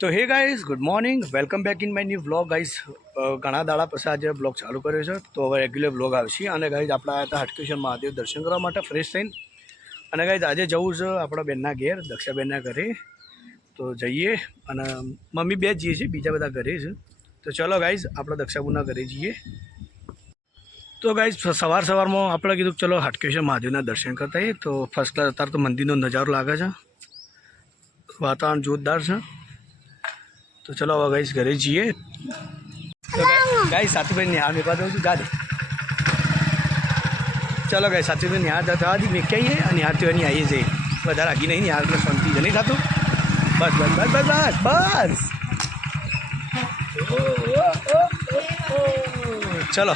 તો hey guys good morning welcome back in my new vlog guys ઘણા દાડા પછી આજે બ્લોગ ચાલુ કર્યો છે. તો હવે રેગ્યુલર બ્લોગ આવશે. અને ગાઈઝ આપણે આવ્યા હતા હટકેશ્વર મહાદેવ દર્શન કરવા માટે ફ્રેશ થઈને. અને ગાઈઝ આજે જવું છે આપણા બેનના ઘેર, દક્ષાબેનના ઘરે. તો જઈએ. અને મમ્મી બે જઈએ છીએ બીજા બધા ઘરે છે. તો ચલો ગાઈઝ આપણે દક્ષાબુના ઘરે જઈએ. તો ગાઈઝ સવાર સવારમાં આપણે કીધું ચલો હાટકેશ્વર મહાદેવના દર્શન કરતા તો ફર્સ્ટ ક્લાસ અત્યારે તો મંદિરનો નજારો લાગે છે. વાતાવરણ જોરદાર છે. તો ચલો હવે ગાઈસ ઘરે જઈએ તો ગાઈસ સાથીભાઈ નિહાળ મેં દઉં છું દાદી ચલો ગાઈ સાથીભાઈ નિહાળ જતા દી મેં કહીએ અને નિહાળ તો એની આવીએ જઈએ વધારે આગી નહીં નિહાળ એટલે શાંતિ જ નહીં થતું બસ બસ બસ બસ બસ બસ ઓ, ઓ, ઓ, ઓ, ઓ. ચલો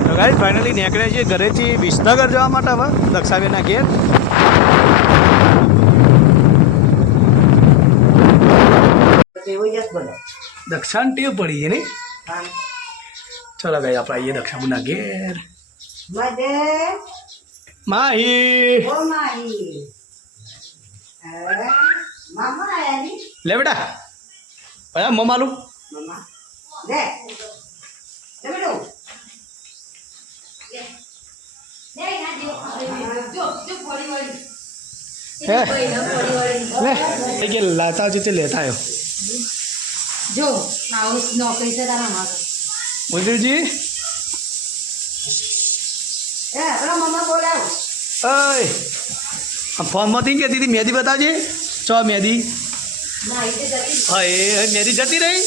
તો ગાઈસ ફાઇનલી નીકળ્યા છીએ ઘરેથી વિસનગર જવા માટે હવે દક્ષાબેનના ઘેર એવું જ બોલો દક્ષાણ ટેવ પડી છે ને? હા. ચલો ભાઈ આપણે આવીએ દક્ષાબુના ઘેર. માહી. લે બેટા. પયા મમાલું લેતા આવ્યો જો આવું નોકરી છે તારા માં મુજુરજી એ પેલા મમ્મા બોલાવ. ઓય ફોનમાંથી કહેતી હતી? મેદી બતાવજે. ચો મેદી હા એ મેદી જતી રહી?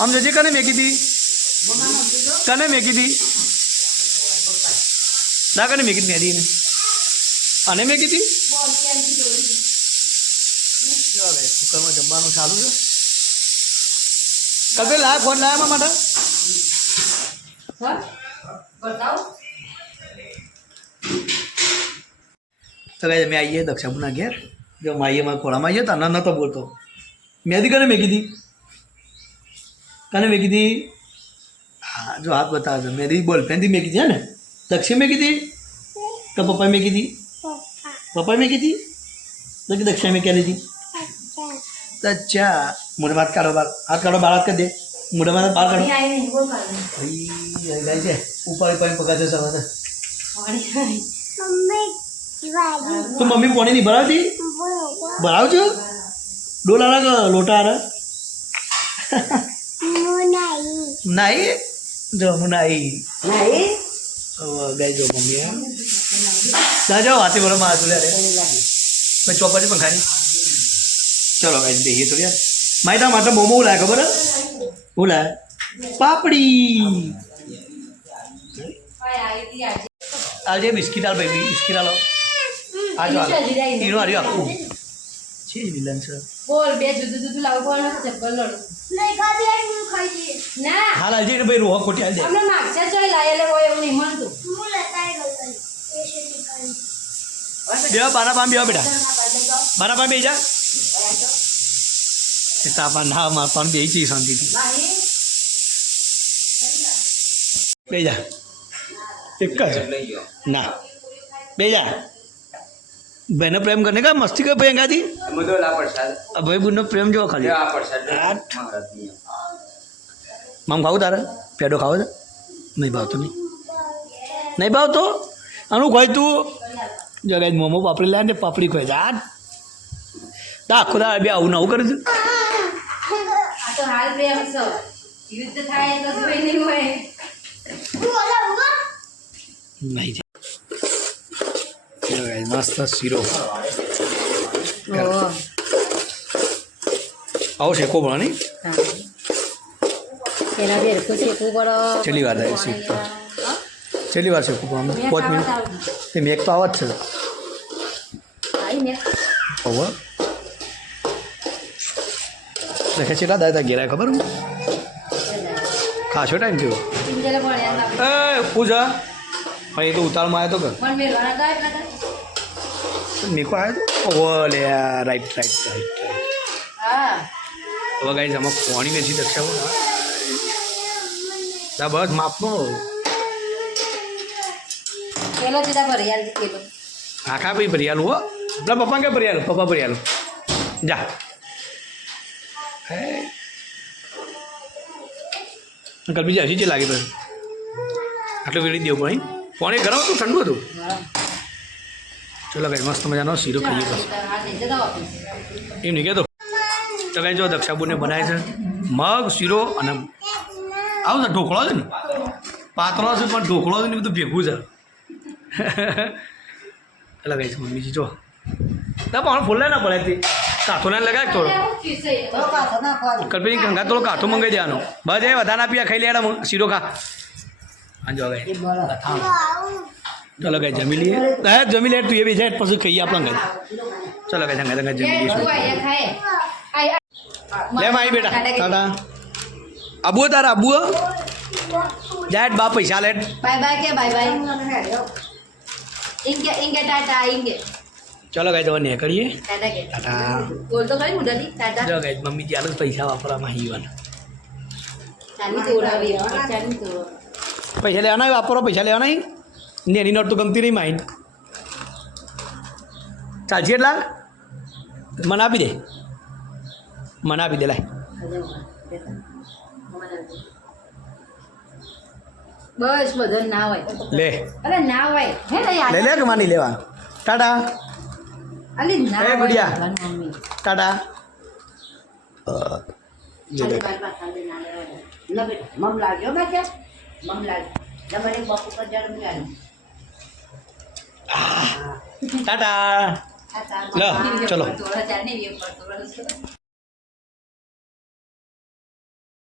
આમ જજે કને મેકી કીધી. કને મેકી હતી? ના કને મેકી હતી? મેદી અને મેકી કીધી? કુકરમાં જમવાનું ચાલુ છે? કપે લાયા ફોન લાયા મારા માટે? તો કઈ અમે આવીએ દક્ષાપુરના ઘેર. જો માઈએ મારા ખોળામાં આવીએ તો ના નહોતો બોલતો. મેદી કને મેં કીધી? કને મેં કીધી? હા જો હાથ બતાવજો મેદી બોલ પેનથી મેં કીધી હે ને? દક્ષિણ મેં કીધી? તો પપ્પાએ મેં કીધી? પપ્પાએ મેં કીધી? તો કે દક્ષિણ મેં ક્યાં લીધી અચ્છા. મોઢે હાથ કાઢો બાર. હાથ કાઢો બાર હાથ કરી દે. મોઢામાં બહાર કાઢો. પાણી આવી નહીં બોલ કાઢ ભાઈ આવી જાય છે. ઉપર ઉપર પગાર છે સવારે તો મમ્મી પાણી નહીં ભરાવતી? ભરાવજો. ડોલા લાગ લોટા ના નાઈ. જો હું નાઈ. નહીં ગાય જો મમ્મી ના જાઓ હાથી બોલો મારા જોડે ચોપાટી પણ ખાની ચલો ગાય દઈએ તો યાર મારી તા માટે મોમો લાગે ખબર હે? હું પાપડી. આજે બિસ્કીટ આલ ભાઈ બિસ્કિટ આલો આ જો હાલ. ઈનો હાર્યો આખું છે વિલન છે. બોલ બે જુદું જુદું લાવો બોલ ના ચક્કર લડું ના. હાલ આજે ભાઈ રોહ ખોટી હાલજે અમને માગશે જોઈ લાયેલે હોય એવું નહીં મળતું. બે બારા પામ બેવા બેટા. બારા પામ બે જા. તાપા ના માર પામ બેસી છે શાંતિથી બે જા. એક જ? ના. બે જા. બેને પ્રેમ કરને કા મસ્તી કર ભાઈ અંગાથી ભાઈ બુનનો પ્રેમ જો ખાલી. આઠ. મામ ખાવું તારે? પેડો ખાવો છે? નહીં ભાવતો નહીં. નહીં ભાવતો? આનું ખોય તું જગાઈ મોમો પાપડી લાવે ને પાપડી ખોય જા દા આખો બે આવું નવું કર્યું તો હાલ પ્રેમ છે યુદ્ધ થાય તો કોઈ નહીં હોય. નહીં મસ્ત શીરો. આવો શેકો નહીં? એના ભેરખું શેકવું પડે છેલ્લી વાર થાય શીખતો છેલ્લી વાર શેકું પણ મેં પાંચ મિનિટ એ મેક તો આવા જ છે. હવે દેખે એટલા દાદા ઘેરા ખબર ખાશો ટાઈમ થયો. એ પૂજા. પણ એ તો ઉતાળમાં આવ્યો તો કે પણ મેળવાના ગાય એટલા મેકો આવ્યો તો? ઓ લે રાઈટ રાઈટ રાઈટ હા. હવે ગાઈ આમાં કોણી નથી દક્ષાવો ના બસ માપનો. આખા ભાઈ ભરી હો. પપ્પા કે ભરી પપ્પા ભરી જા. અંકલ બીજા હજી જે લાગે પછી આટલું વેડી દેવું પણ પાણી ગરમ હતું, ઠંડુ હતું? ચલો કઈ મસ્ત મજાનો શીરો ખાઈએ ઓફિસ એમ નહીં કહેતો. તો કઈ જો દક્ષાબુને બનાવે છે, મગ, શીરો અને આવું છે, ઢોકળો છે ને? પાતળો છે, પણ ઢોકળો છે ને બધું ભેગું છે. એટલે કઈ છે મમ્મીજી, જો. ના, પણ ફૂલે ના પડે તે. કાથો ના લગાય થોડો. થોડો કાઢો નાખવાનો કલ્પેની કંકા થોડો કાથો મંગાવી દેવાનો. બસ એ વધારે ના પીયા ખાઈ લેડા શીરો ખા. હા જો ગઈ એ બોલો ચલો કઈ જમી લઈએ. હા જમી લે તું એ બી જાય પછી ખાઈએ આપણે કઈ ચલો કઈ સંગા સંગા જમી લઈશું લે માઈ બેટા ટાટા આબુ તારા આબુ જાય બા પૈસા લે. બાય બાય કે બાય બાય? મને હેડ્યો. ઇંગે ઇંગે ટાટા ઇંગે ચલો કઈ જવા નીકળીએ. ટાટા બોલ તો ખરી મુદલી ટાટા. જો કઈ મમ્મી જ પૈસા વાપરવામાં ચાલી ચાલી તોડ. પૈસા લેવાના વાપરો પૈસા લેવા નહીં. નેની નોટ તો ગમતી નહીં માઇન ચાલશે એટલા? મને આપી દે. મને આપી દે લાય. બસ બધો ના હોય. લે. અરે ના હોય. હે લે લે કે માની લેવા? ટાટા. અલી ના એ ગુડિયા. મમ્મી. ટાટા મમ લાગ્યો કે મમ લાગ્યો તમારે બાપુ પર જન્મ લાગ્યો ટાટા. લો, ચલો.